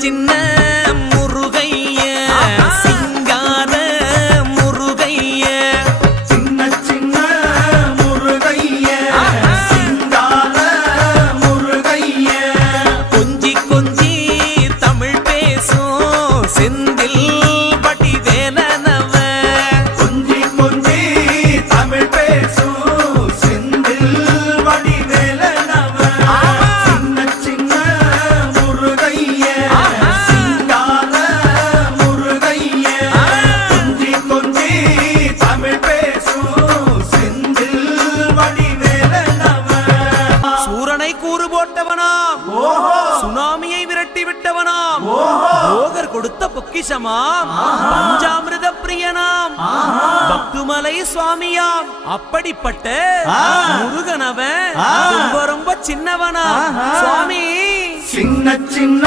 சின்ன முருகைய சிங்கார முருகைய சின்ன சின்ன முருகைய சிங்கார முருகைய கொஞ்சி கொஞ்சி தமிழ் பேசும் செந்தில் பட்டி வேலனவ கொஞ்சி கொஞ்சி தமிழ் பேசும் செந்தில் வடி வேலனவ சின்ன சின்ன முருகைய சிங்கார முருகைய கொஞ்சி கொஞ்சி தமிழ் பேசும் செந்தில் வடி வேலனவ சூரனை கூறு போட்டவனாம் சுனாமியை விரட்டி விட்டவனாம் போகர் கொடுத்த பொக்கிஷமாம் பஞ்சாமிர்த பிரியனாம் பக்துமலை சுவாமியாம் அப்படிப்பட்ட முருகனவன் ரொம்ப ரொம்ப சின்னவனா சுவாமி சின்ன சின்ன